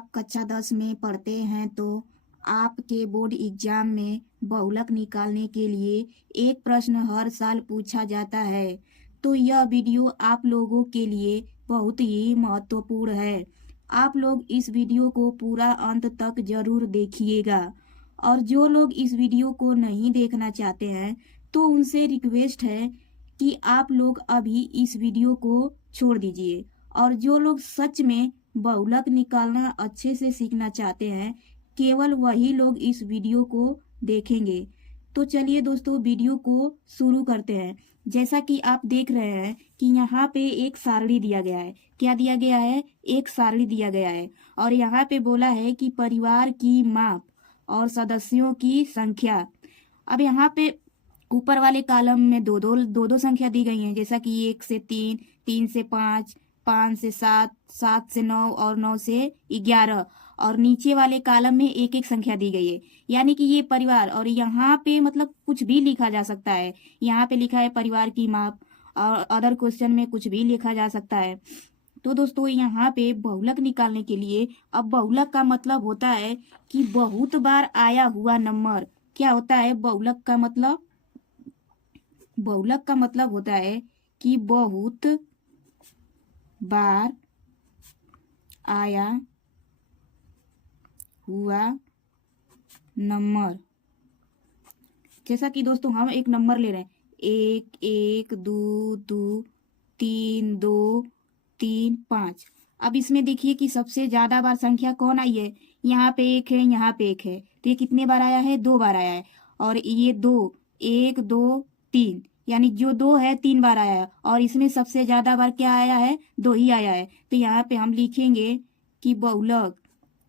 आप कक्षा 10 में पढ़ते हैं तो आपके बोर्ड एग्जाम में बहुलक निकालने के लिए एक प्रश्न हर साल पूछा जाता है। तो यह वीडियो आप लोगों के लिए बहुत ही महत्वपूर्ण है। आप लोग इस वीडियो को पूरा अंत तक जरूर देखिएगा। और जो लोग इस वीडियो को नहीं देखना चाहते हैं तो उनसे रिक्वेस्ट है कि आप लोग अभी इस वीडियो को छोड़ दीजिए। और जो लोग सच में बहुलक निकालना अच्छे से सीखना चाहते हैं केवल वही लोग इस वीडियो को देखेंगे। तो चलिए दोस्तों वीडियो को शुरू करते हैं। जैसा कि आप देख रहे हैं कि यहाँ पे एक सारणी दिया गया है। क्या दिया गया है? एक सारणी दिया गया है। और यहाँ पे बोला है कि परिवार की माप और सदस्यों की संख्या। अब यहाँ पे ऊपर वाले कॉलम में दो दो संख्या दी गई हैं, जैसा कि 1 से 3, 3 से 5, 5 से 7, 7 से 9 और 9 से 11। और नीचे वाले कॉलम में एक एक संख्या दी गई है, यानी कि ये परिवार। और यहाँ पे मतलब कुछ भी लिखा जा सकता है। यहाँ पे लिखा है परिवार की माप, और अदर क्वेश्चन में कुछ भी लिखा जा सकता है। तो दोस्तों यहाँ पे बहुलक निकालने के लिए, अब बहुलक का मतलब होता है कि बहुत बार आया हुआ नंबर। क्या होता है बहुलक का मतलब? बहुलक का मतलब होता है कि बहुत बार आया हुआ नंबर। जैसा कि दोस्तों हम एक नंबर ले रहे हैं, 1 1 2 2 3 2 3 5। अब इसमें देखिए कि सबसे ज्यादा बार संख्या कौन आई है। यहाँ पे 1 है, यहाँ पे 1 है, तो ये कितने बार आया है? 2 बार आया है। और ये 2, 1 2 3, यानी जो 2 है 3 बार आया है। और इसमें सबसे ज्यादा बार क्या आया है? 2 ही आया है। तो यहाँ पे हम लिखेंगे कि बहुलक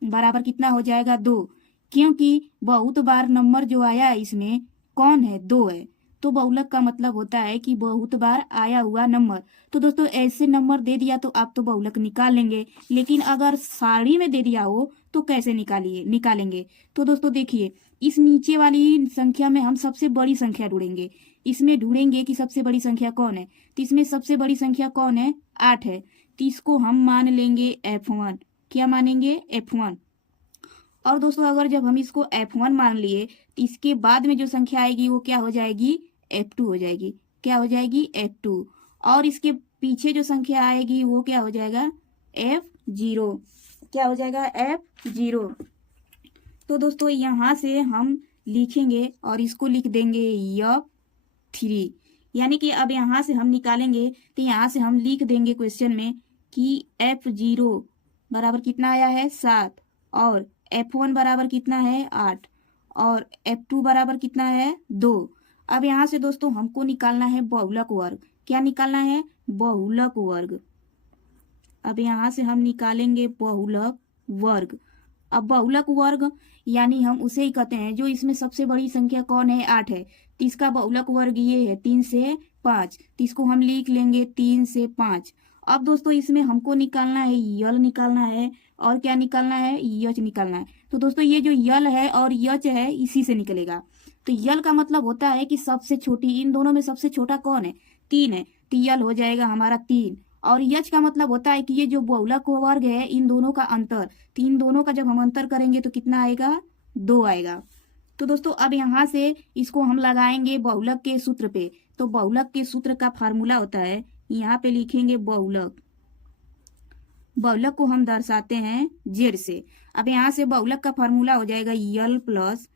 बराबर कितना हो जाएगा? 2। क्योंकि बहुत बार नंबर जो आया है इसमें कौन है? 2 है। तो बहुलक का मतलब होता है कि बहुत बार आया हुआ नंबर। तो दोस्तों ऐसे नंबर दे दिया तो आप तो बहुलक निकाल लेंगे, लेकिन अगर सारणी में दे दिया हो तो कैसे निकालेंगे? तो दोस्तों देखिए, इस नीचे वाली संख्या में हम सबसे बड़ी संख्या ढूंढेंगे। इसमें ढूंढेंगे कि सबसे बड़ी संख्या कौन है। तो इसमें सबसे बड़ी संख्या कौन है? 8 है। तो इसको हम मान लेंगे F1। क्या मानेंगे? F1। और दोस्तों अगर जब हम इसको F1 मान लिए तो इसके बाद में जो संख्या आएगी वो क्या हो जाएगी? F2 हो जाएगी। क्या हो जाएगी? F2। और इसके पीछे जो संख्या आएगी वो क्या हो जाएगा? F0। क्या हो जाएगा? F0। तो दोस्तों यहाँ से हम लिखेंगे और इसको लिख देंगे F3। यानी कि अब यहाँ से हम निकालेंगे तो यहाँ से हम लिख देंगे क्वेश्चन में कि F0 बराबर कितना आया है? 7। और F1 बराबर कितना है? 8। और F2 बराबर कितना है? 2। अब यहाँ से दोस्तों हमको निकालना है बहुलक वर्ग। क्या निकालना है? बहुलक वर्ग। अब यहाँ से हम निकालेंगे बहुलक वर्ग। अब बहुलक वर्ग यानी हम उसे ही कहते हैं जो इसमें सबसे बड़ी संख्या कौन है? 8 है। तो इसका बहुलक वर्ग ये है 3 से 5। तो इसको हम लिख लेंगे 3 से 5। अब दोस्तों इसमें हमको निकालना है यल निकालना है, और क्या निकालना है? यच निकालना है। तो दोस्तों ये जो यल है और यच है इसी से निकलेगा। तो यल का मतलब होता है कि सबसे छोटी, इन दोनों में सबसे छोटा कौन है? 3 है। तो यल हो जाएगा हमारा 3। और यच का मतलब होता है कि ये जो बहुलक वर्ग है इन दोनों का अंतर, तो इन दोनों का जब हम अंतर करेंगे तो कितना आएगा? 2 आएगा। तो दोस्तों अब यहाँ से इसको हम लगाएंगे बहुलक के सूत्र पे। तो बहुलक के सूत्र का फार्मूला होता है, यहाँ पे लिखेंगे बहुलक। बहुलक को हम दर्शाते हैं जेड से। अब यहाँ से बहुलक का फार्मूला हो जाएगा यल प्लस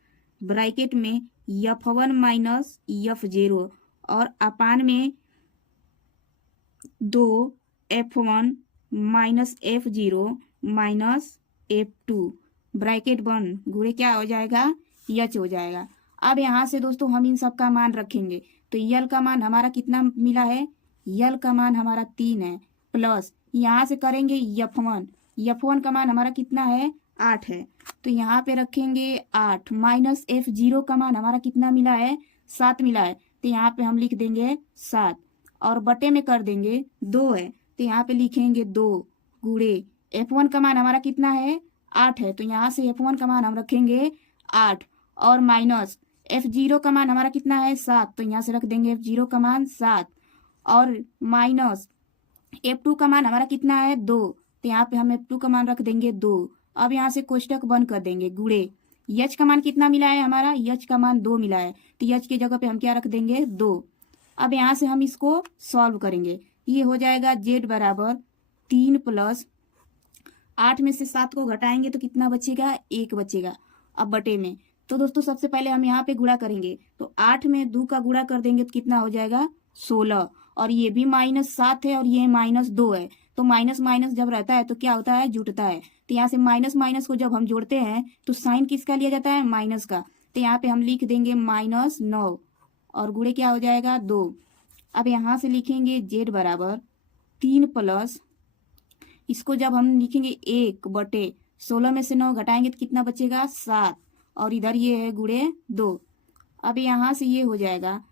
ब्रैकेट में F1 माइनस F0 और अपान में 2 F1 minus F0 minus F2 bracket बंद, गुणे क्या हो जाएगा? यच हो जाएगा। अब यहाँ से दोस्तों हम इन सब का मान रखेंगे। तो यल का मान हमारा कितना मिला है? यल का मान हमारा 3 है। प्लस यहाँ से करेंगे F1 का मान हमारा कितना है? 8 है। तो यहाँ पे रखेंगे 8 माइनस F0 का मान हमारा कितना मिला है? 7 मिला है। तो यहाँ पे हम लिख देंगे 7 और बटे में कर देंगे 2 है। तो यहाँ पे लिखेंगे 2 गुणे F1 का मान हमारा कितना है? 8 है। तो यहाँ से F1 का मान हम रखेंगे 8 और माइनस F0 का मान हमारा कितना है? 7। तो यहाँ से रख देंगे F0 का मान 7 और माइनस F2 का मान हमारा कितना है? 2। तो यहाँ पे हम F2 का मान रख देंगे 2। अब यहाँ से कोष्टक बंद कर देंगे। गुणे यच का मान कितना मिला है हमारा, यच का मान 2 मिला है, तो यच की जगह पे हम क्या रख देंगे 2। अब यहाँ से हम इसको सॉल्व करेंगे। ये हो जाएगा जेड बराबर 3 प्लस 8 में से 7 को घटाएंगे तो कितना बचेगा, 1 बचेगा। अब बटे में तो दोस्तों सबसे पहले हम यहाँ पे गुणा करेंगे, तो 8 में 2 का गुणा कर देंगे तो कितना हो जाएगा 16, और ये भी -7 है और ये -2 है, तो माइनस माइनस जब रहता है तो क्या होता है, जुटता है। तो यहाँ से माइनस माइनस को जब हम जोड़ते हैं तो साइन किसका लिया जाता है, माइनस का। तो यहाँ पे हम लिख देंगे -9 और गुणे क्या हो जाएगा 2। अब यहाँ से लिखेंगे जेड बराबर 3 प्लस, इसको जब हम लिखेंगे 1 बटे 16 में से 9 घटाएंगे तो कितना बचेगा 7, और इधर ये है गुणे 2। अब यहाँ से ये हो जाएगा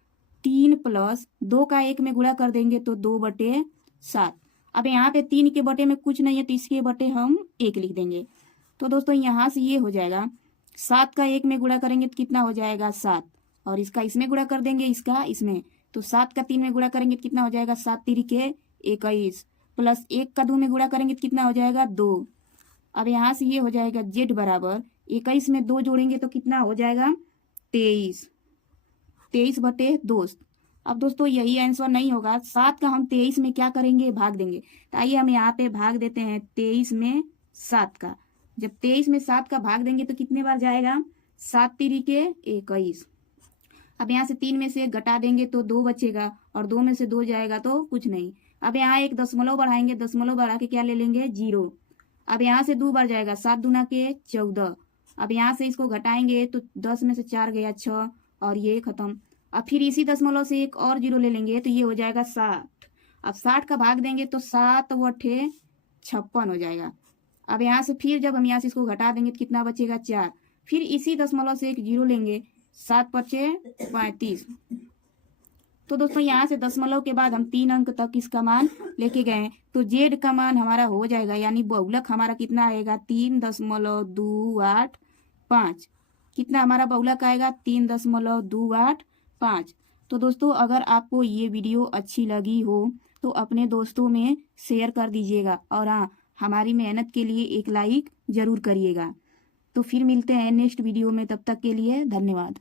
3 प्लस 2 का 1 में गुणा कर देंगे तो 2 बटे 7। अब यहाँ पे 3 के बटे में कुछ नहीं है तो इसके बटे हम 1 लिख देंगे। तो दोस्तों यहाँ से ये हो जाएगा 7 का 1 में गुणा करेंगे तो कितना हो जाएगा 7, और इसका इसमें गुणा कर देंगे, इसका इसमें, तो 7 का 3 में गुणा करेंगे तो कितना हो जाएगा 7 तिरिके 21, प्लस 1 का 2 में गुणा करेंगे तो कितना हो जाएगा 2। अब यहाँ से ये हो जाएगा जेड बराबर 21 में 2 जोड़ेंगे तो कितना हो जाएगा 23 बटे 2। अब दोस्तों यही आंसर नहीं होगा, 7 का हम 23 में क्या करेंगे, भाग देंगे। तो आइए हम यहाँ पे भाग देते हैं 23 में 7 का। जब 23 में 7 का भाग देंगे तो कितने बार जाएगा, 7 तिरिके 21। अब यहाँ से 3 में से 1 घटा देंगे तो 2 बचेगा, और 2 में से 2 जाएगा तो कुछ नहीं। अब यहाँ एक दशमलव बढ़ाएंगे, दशमलव बढ़ा के क्या ले लेंगे 0। अब यहाँ से 2 बार जाएगा, 7 दूना के 14। अब यहाँ से इसको घटाएंगे तो 10 में से 4 गया 6, और ये खत्म। अब फिर इसी दशमलव से एक और 0 ले लेंगे तो ये हो जाएगा 60। अब 60 का भाग देंगे तो 7 बटे 56 हो जाएगा। अब यहाँ से फिर जब हम यहाँ से इसको घटा देंगे तो कितना बचेगा 4, फिर इसी दशमलव से एक 0 लेंगे, 7 पचे 35। तो दोस्तों यहाँ से दशमलव के बाद हम 3 अंक तक इसका मान लेके गए, तो जेड का मान हमारा हो जाएगा, यानी बहुलक हमारा कितना आएगा 3.285। कितना हमारा बहुलक आएगा 3.285। तो दोस्तों अगर आपको ये वीडियो अच्छी लगी हो तो अपने दोस्तों में शेयर कर दीजिएगा, और हाँ, हमारी मेहनत के लिए एक लाइक जरूर करिएगा। तो फिर मिलते हैं नेक्स्ट वीडियो में, तब तक के लिए धन्यवाद।